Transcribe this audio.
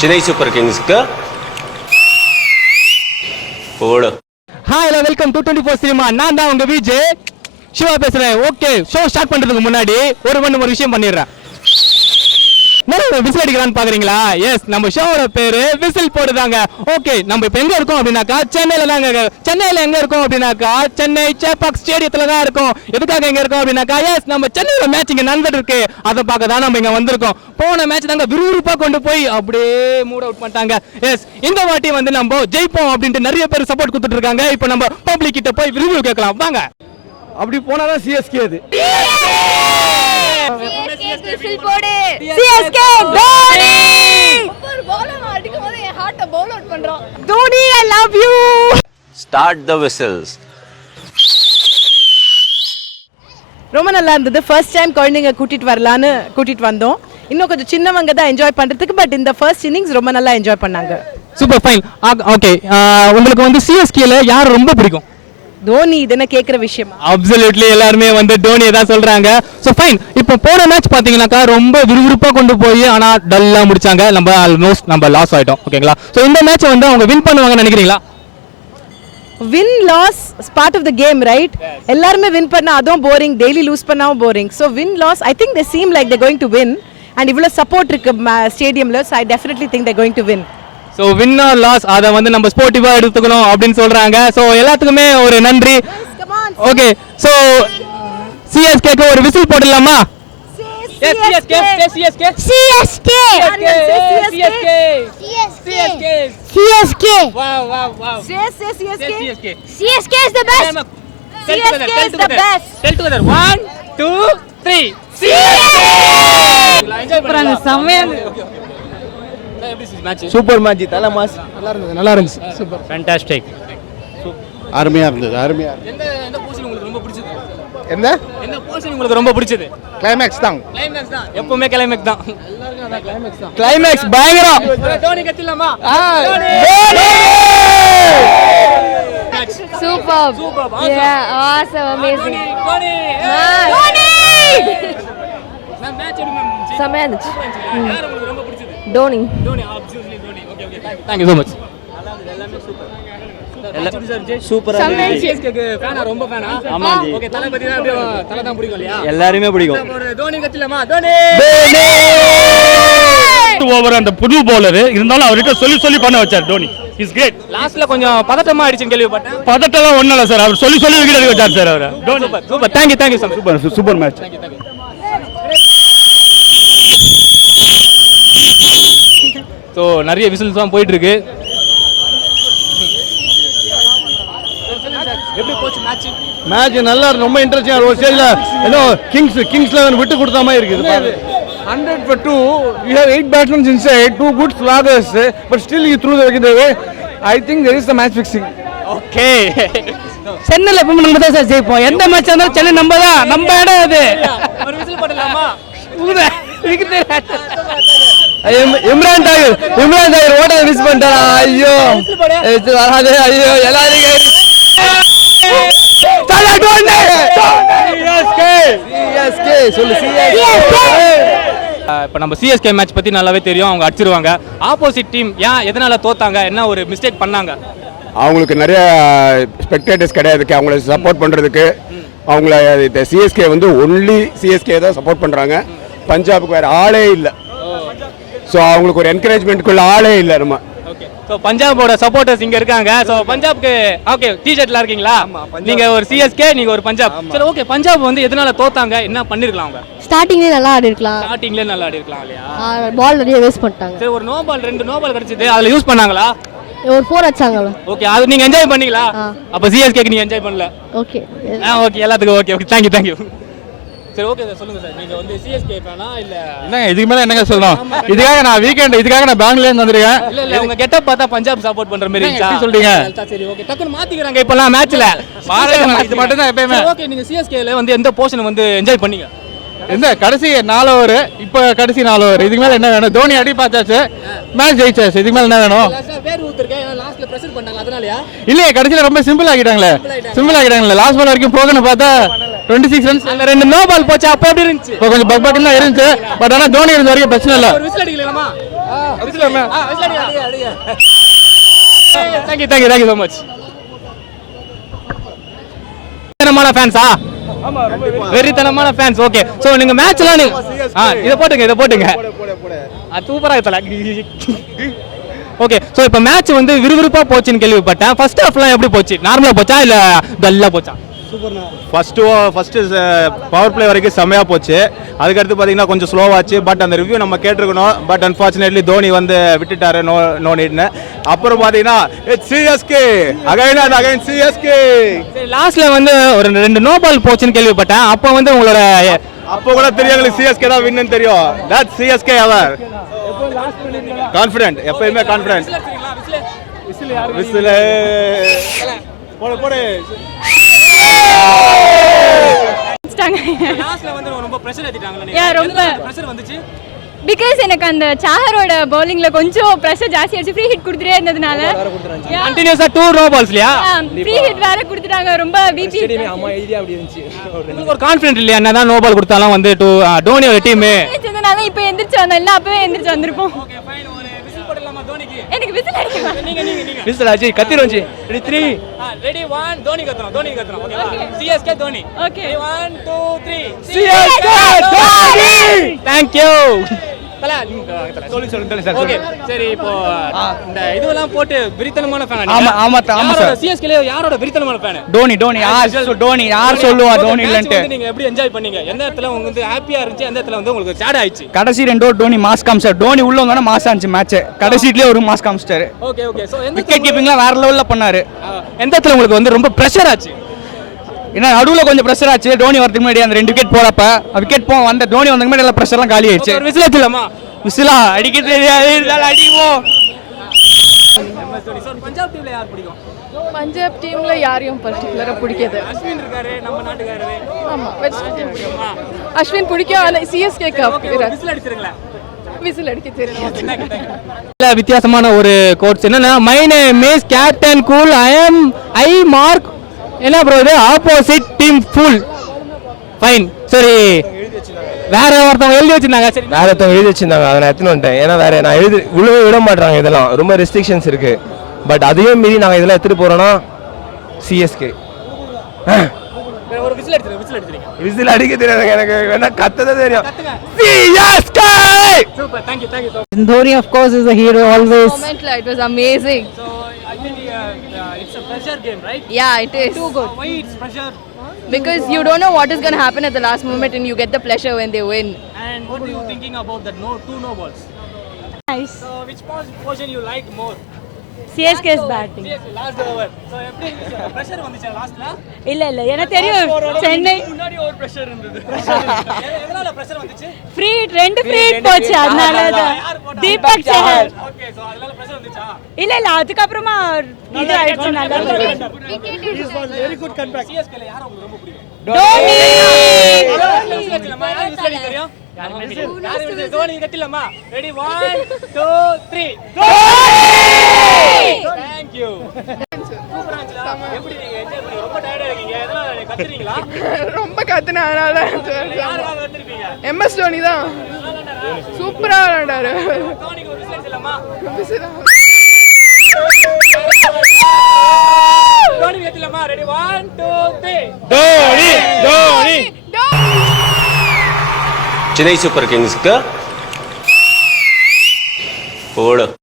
Chennai super கிங்ஸ்க்கு போடு. Hi hello welcome to 24 cinema. நான் தான் உங்க விஜய் சிவா பேசுறேன். ஓகே, ஷோ ஸ்டார்ட் பண்றதுக்கு முன்னாடி ஒரு விஷயம் பண்ணிடுறேன். விசில் அடிக்கலான்னு பாக்குறீங்களா? எஸ், நம்ம ஷோவோட பேரு விசில் போடுதாங்க. ஓகே, நம்ம இப்ப எங்க இருக்கோம் அப்படின்னாக்கா சென்னையில தாங்க. சென்னையில எங்க இருக்கோம் அப்படின்னாக்கா சென்னை சேப்பாக் ஸ்டேடியத்துல தான் இருக்கும். எதுக்காக எங்க இருக்கோம் அப்படின்னாக்கா எஸ், நம்ம சென்னையில மேட்ச் இங்க நடந்துட்டு இருக்கு. அதை பார்க்க தான் நம்ம இங்க வந்திருக்கோம். போன மேட்ச் தாங்க விறுவிறுப்பா கொண்டு போய் அப்படியே மூட் அவுட் பண்ணிட்டாங்க. எஸ், இந்த வாட்டி வந்து நம்ம ஜெயிப்போம் அப்படின்ட்டு நிறைய பேர் சப்போர்ட் கொடுத்துட்டு இருக்காங்க. இப்போ நம்ம பப்ளிக் கிட்ட போய் ரிவ்யூ கேட்கலாம் வாங்க. அப்படி போனாதான் சிஎஸ்கே அது. CSK தோனி ஒரு பாலர் அடிக்கும்போது என் ஹார்ட்ட பவுல் அவுட் பண்றான். Dhoni I love you. Start the whistles. ரொம்ப நல்லா இருந்தது. ஃபர்ஸ்ட் டைம் குழந்தைங்க கூட்டிட்டு வந்தோம். இன்னும் கொஞ்சம் சின்னவங்க தான் என்ஜாய் பண்றதுக்கு. பட் இந்த ஃபர்ஸ்ட் இன்னிங்ஸ் ரொம்ப நல்லா என்ஜாய் பண்ணாங்க. Super fine. ஓகே, உங்களுக்கு வந்து சிஎஸ்கேல யார் ரொம்ப பிடிக்கும்? தோனி. இது என்ன கேக்குற விஷயம்? அப்சல்யூட்லி எல்லாருமே வந்து தோனியை தான் சொல்றாங்க. So fine. இப்போ போன மேட்ச் பார்த்தீங்கன்னாக்கா ரொம்ப விறுவிறுப்பாக கொண்டு போய் ஆனால் டல்லாக முடிச்சாங்க. நம்ம ஆல்மோஸ்ட் நம்ம லாஸ் ஆகிட்டோம். ஓகேங்களா? ஸோ இந்த மேட்சை வந்து அவங்க வின் பண்ணுவாங்கன்னு நினைக்கிறீங்களா? Win loss part of the game, right? எல்லாருமே வின் பண்ணா அதுவும் போரிங், டெய்லி லூஸ் பண்ணாவும் boring. So win loss I think they seem like they going to win. And இவ்வளோ சப்போர்ட் இருக்கு ஸ்டேடியம்ல. So I definitely think they going to win. So win or loss அதை வந்து நம்ம ஸ்போர்ட்டிவாக எடுத்துக்கணும் அப்படின்னு சொல்றாங்க. ஸோ எல்லாத்துக்குமே ஒரு நன்றி. ஓகே, ஸோ சிஎஸ்கேக்கு ஒரு விசில் போடலாமா? Super match. தல மாஸ் நல்லா இருந்துச்சு. Super fantastic. அருமையா இருந்தது. எந்த போர்ஷன் உங்களுக்கு ரொம்ப பிடிச்சது? எந்த போர்ஷன் உங்களுக்கு ரொம்ப பிடிச்சது? கிளைமேக்ஸ் தான். எப்பவுமே கிளைமேக்ஸ் தான். கிளைமேக்ஸ் பயங்கரம். Dhoni கத்திலாமா? Superb. Yeah, awesome, amazing. Dhoni. நான் மேட்ச் எடுங்க. செமையா இருந்துச்சு. யார் உங்களுக்கு ரொம்ப பிடிச்சது? Dhoni. Absolutely Dhoni. Okay. Thank you so much. சூப்பரா சிஎஸ்கேக்கு ஃபேனா ரொம்ப ஃபேனா? ஆமா ஜி. ஓகே, தலபதி தான் அப்படியே தல தான் பிடிக்கும் இல்லையா? எல்லாரையுமே பிடிக்கும். தோனி கத்திலாமா? தோனி. ஓவர் அந்த புது பவுலர் இருந்தாலும் அவர்கிட்ட சொல்லி பண்ண வச்சார் தோனி. Is great. லாஸ்ட்ல கொஞ்சம் பதட்டமா ஆயிடுச்சுன்னு கேள்விப்பட்டேன். பதட்டலாம் ஒண்ணும் இல்ல சார், அவர் சொல்லி விக்கெட் எடுக்க வச்சார் சார் அவர். Super. Thank you so much. Super match. So நிறைய விசில்ஸ் தான் போயிட்டு இருக்கு. எப்படி போச்சு மேட்ச்? மேட்ச் நல்லா ரொம்ப இன்ட்ரெஸ்டிங்கா ஒரு ஸ்டேஜ்ல ஏதோ கிங்ஸ் 11 விட்டு கொடுத்த மாதிரி இருக்குது. 100 for 2. You have 8 batsmen inside, 2 good sluggers, but still you threw the wicket away. I think there is the match fixing. Okay. சென்னையில எப்பவும் நம்ம தான் சார் ஜெயிப்போம். எந்த மேட்ச் இருந்தாலும் சென்னை நம்ம தான், நம்ம இடம் அது. ஒரு விசில் போடலாமா? இம்ரான் தாகர் ஓட மிஸ் பண்ணிட்டாரா? ஐயோ வராது. ஐயோ எல்லாரும் இப்போ நம்ம சிஎஸ்கே மேட்ச் பத்தி நல்லாவே தெரியும். அவங்க அடிச்சிருவாங்க. ஆப்போசிட் டீம் ஏன் எதனால தோத்தாங்க, என்ன ஒரு மிஸ்டேக் பண்ணாங்க? அவங்களுக்கு நிறைய ஸ்பெக்டேட்டர்ஸ் கிடையாது அவங்கள சப்போர்ட் பண்ணுறதுக்கு. அவங்கள சிஎஸ்கே வந்து ஒன்லி சிஎஸ்கே தான் சப்போர்ட் பண்ணுறாங்க. பஞ்சாபுக்கு வேறு ஆளே இல்லை. ஸோ அவங்களுக்கு ஒரு என்கரேஜ்மெண்ட்டுக்குள்ள ஆளே இல்லை. நம்ம ஸோ பஞ்சாபோட சப்போர்ட்டர்ஸ் இங்கே இருக்காங்க. ஸோ பஞ்சாப்க்கு ஓகே டிஷர்ட்ல இருக்கீங்களா? நீங்கள் ஒரு சிஎஸ்கே, நீங்கள் ஒரு பஞ்சாப். சரி, ஓகே. பஞ்சாப் வந்து எதனால தோத்தாங்க, என்ன பண்ணிருக்கலாம் அவங்க? ஸ்டார்டிங்லேயே நல்லா ஆடி இருக்கலாம். ஸ்டார்டிங்லேயே நல்லா ஆடி இருக்கலாம் இல்லையா? பால் நிறைய வேஸ்ட் பண்ணிட்டாங்க. சரி, ஒரு ரெண்டு நோ பால் கிடைச்சது, அதில் யூஸ் பண்ணாங்களா? ஒரு 4 அடிச்சாங்க. ஓகே, அது நீங்கள் என்ஜாய் பண்ணீங்களா? அப்போ சிஎஸ்கேக்கு நீங்கள் என்ஜாய் பண்ணல? ஓகே. ஓகே, எல்லாத்துக்கும் ஓகே. தேங்க்யூ. சரி, ஓகே சார், சொல்லுங்க சார். நீங்க வந்து சிஎஸ்கே ஃபேனா இல்ல? என்னங்க இதுக்கு மேல என்னங்க சொல்லணும்? இதுக்காக நான் பெங்களூர்ல இருந்து வந்திருக்கேன். இல்ல உங்க கெட்டப் பார்த்தா பஞ்சாப் சப்போர்ட் பண்ற மாதிரி இருந்துச்சு. எப்படி சொல்றீங்க? சரி, ஓகே. டக்குன்னு மாத்திக்கறாங்க இப்பலாம் மேட்ச்ல. இது மட்டும் தான் எப்பவுமே. ஓகே, நீங்க சிஎஸ்கேல வந்து எந்த போர்ஷன் வந்து என்ஜாய் பண்ணீங்க? இந்த கடைசி 4 ஓவர், இப்போ கடைசி 4 ஓவர். இதுக்கு மேல என்ன வேணும்? தோனி அடி பார்த்தாச்சு, மேட்ச் ஜெயிச்சாச்சு. இதுக்கு மேல என்ன வேணும்? வேர் ஊத்துறேன். லாஸ்ட்ல பிரஷர் பண்ணாங்க அதனாலயா? இல்லையே, கடைசில ரொம்ப சிம்பிள் ஆகிட்டாங்களே. லாஸ்ட் பால் வரைக்கும் போகணும் பார்த்தா 26 ரன்ஸ். அந்த 2 நோ பால் போச்சு. அப்போ எப்படி இருந்துச்சு? கொஞ்சம் பக் தான் இருந்துச்சு. பட் ஆனா தோனி இருந்த வரைக்கும் பிரச்சனை இல்ல. ஒரு விசில் அடிக்கலாமா? Thank you so much. வெறித்தனமான ஃபேன்ஸா? வெறித்தனமான ஃபேன்ஸ். ஓகே, ஸோ நீங்க மேட்ச்லாம் இதை போட்டுங்க சூப்பரா இருக்கல. ஓகே, ஸோ இப்போ மேட்ச் வந்து விறுவிறுப்பா போச்சுன்னு கேள்விப்பட்டேன். ஃபர்ஸ்ட் ஹாஃப்லாம் எப்படி போச்சு? நார்மலா போச்சா இல்ல டல்லா போச்சா? ஃபர்ஸ்ட் பவர் பிளே வரைக்கும் செம்மையாக போச்சு. அதுக்கடுத்து பார்த்தீங்கன்னா கொஞ்சம் ஸ்லோவாச்சு. பட் அந்த ரிவ்யூ நம்ம கேட்டிருக்கணும். பட் அன்ஃபார்ச்சுனேட்லி தோனி வந்து விட்டுட்டாரு, நோ நீட்னு. அப்புறம் பார்த்தீங்கன்னா சிஎஸ்கே அகைன் சிஎஸ்கே. லாஸ்ட்ல வந்து ஒரு 2 நோ பால் போச்சுன்னு கேள்விப்பட்டேன். அப்போ வந்து உங்களோட அப்போ கூட தெரியும் எங்களுக்கு சிஎஸ்கே தான் வின்னு தெரியும். தட் சிஎஸ்கே அவர் கான்ஃபிடென்ட், எப்பயுமே கான்ஃபிடென்ட். விசில் போடு பிகாஸ் எனக்கு அந்த சாஹரோட பவுலிங்ல கொஞ்சம் பிரஷர் ஜாஸ்தி ஆச்சு. ஃப்ரீ ஹிட் கொடுத்துட்டே இருந்ததுனால கண்டினியூஸா 2 நோ பால்ஸ்லயா ஃப்ரீ ஹிட் வேற கொடுத்துட்டாங்க. ரொம்ப பிபி ஒரு கான்ஃபிடென்ட் இல்லையா? என்னதான் நோ பால் கொடுத்தாலும் வந்து டோனியோட டீம் இருந்ததுனால இப்போ எந்திரிச்சு வந்தோம். இல்ல அப்பவே எந்திரிச்சு வந்திருப்போம். எனக்கு விசில் அடிக்கணும். நீங்க விசில் ஆச்சு கத்திரும். ரெடி 3 ரெடி 1 தோனி கத்துறோம். ஓகேவா? CSK Dhoni. Okay 1 2 3 CSK Dhoni. Thank you. சொல்லுங்க. ஓகே, சரி. இப்போ இந்த இதுவெல்லாம் போட்டு விரித்தனமான ஃபேன். ஆமா சார். சிஎஸ்கேல யாரோட விரித்தனமான ஃபேன்? டோனி யார் சொல்லுவா டோனி இல்லன்ட்டு. நீங்க எப்படி என்ஜாய் பண்ணீங்க? எந்த இடத்துல உங்களுக்கு வந்து ஹாப்பியா இருந்துச்சு, எந்த இடத்துல வந்து உங்களுக்கு சேட் ஆயிச்சு? கடைசி 2 டோனி மாஸ் காமிச்சார். டோனி உள்ள வந்தா மாஸ் ஆச்சு மேட்ச். கடைசிட்லயே ஒரு மாஸ் காமிச்சாரு. ஓகே, சோ எந்த விக்கெட் கீப்பிங்ல வேற லெவல்ல பண்ணாரு. எந்த இடத்துல உங்களுக்கு வந்து ரொம்ப பிரஷர் ஆச்சு? ஏன்னா நடுவுல கொஞ்சம் பிரஷர் ஆச்சு. டோனி வரதுக்கு முன்னாடி அந்த 2 விக்கெட் போறப்ப விக்கெட் வந்த டோனி வந்ததுக்கு முன்னாடி எல்லாம் பிரஷர்லாம் காலி ஆயிடுச்சு. ஒரு விசில் அடிச்சலாமா? விசிலா அடிக்க தெரியாது, அடிக்குவோம். பஞ்சாப் டீம்ல யார் பிடிக்கும்? பஞ்சாப் டீம்ல யாரையும் பர்టిక్యులரா பிடிக்காது. அஸ்வின் இருக்காரு, நம்ம நாட்டுக்காரரு. ஆமா, அஸ்வின் பிடிக்கும். ஆனா சிஎஸ்கே விசில் அடிச்சிருங்களா? விசில் அடிக்க தெரியல. வித்தியாசமான ஒரு கோட்ஸ் என்னன்னா, my name is captain cool, I mark என்ன ப்ரோ இது ஆப்போசிட் டீம் ஃபுல் ஃபைன். சரி, வேற ஒருத்தவங்க எழுதி வச்சிருந்தாங்க. சரி, வேற ஒருத்தவங்க எழுதி வச்சிருந்தாங்க, அதை நான் எடுத்துன்னு வந்துட்டேன். ஏன்னா வேற நான் உள்ளவே விட மாட்டாங்க. இதெல்லாம் ரொம்ப ரெஸ்ட்ரிக்ஷன்ஸ் இருக்கு. பட் அதையும் மீறி நாங்கள் இதெல்லாம் எடுத்துட்டு போறோம்னா சிஎஸ்கே. ஒரு விசில் அடிச்சிருங்க. விசில் அடிக்க தெரியாதுங்க எனக்கு, வேணா கத்ததே தெரியும். CSK. Super, thank you so much. Dhoni of course is a hero always. Moment it was amazing. So I think it's a pressure game, right? Yeah, it is. Too good. Why it's pressure? Because you don't know what is going to happen at the last moment and you get the pleasure when they win. And what are you thinking about that two no balls? Nice. So which portion you like more? CSK's batting. Last over. So எப்படி pressure வந்துச்சா லாஸ்ட்ல? இல்ல எனக்கு தெரியும் சென்னை முன்னாடி ஒரு pressure இருந்தது. எதனால pressure வந்துச்சு? ஃப்ரீ 2 ஃப்ரீ போச்சு அதனால தீபக் சஹர். ஓகே, சோ அதனால pressure வந்துச்சா? இல்ல அதுக்கு அப்புறமா இது ஆயிடுச்சு. நல்லா வெரி குட் கம்பேக். CSK ல யாரை உங்களுக்கு ரொம்ப பிடிக்கும்? டோனி. தெரியும்? தோனி கட்டிலமா. Ready 1 2 3 Thank you. சூப்பரா இருந்துச்சா? எப்படி நீங்க என்ஜாய் பண்ணீங்க? ரொம்ப டயர்டா இருக்கீங்க. எதனால கத்துறீங்களா? ரொம்ப கத்துனா அதனால யாரால கத்துறீங்க? MS டோனி தான் சூப்பரா விளையாண்டாரு. தோனிக்கு ஒரு விசில் அடிச்சலாமா? தோனி கட்டிலமா. Ready 1 2 3 Dhoni. Chennai Super Kings का फोड़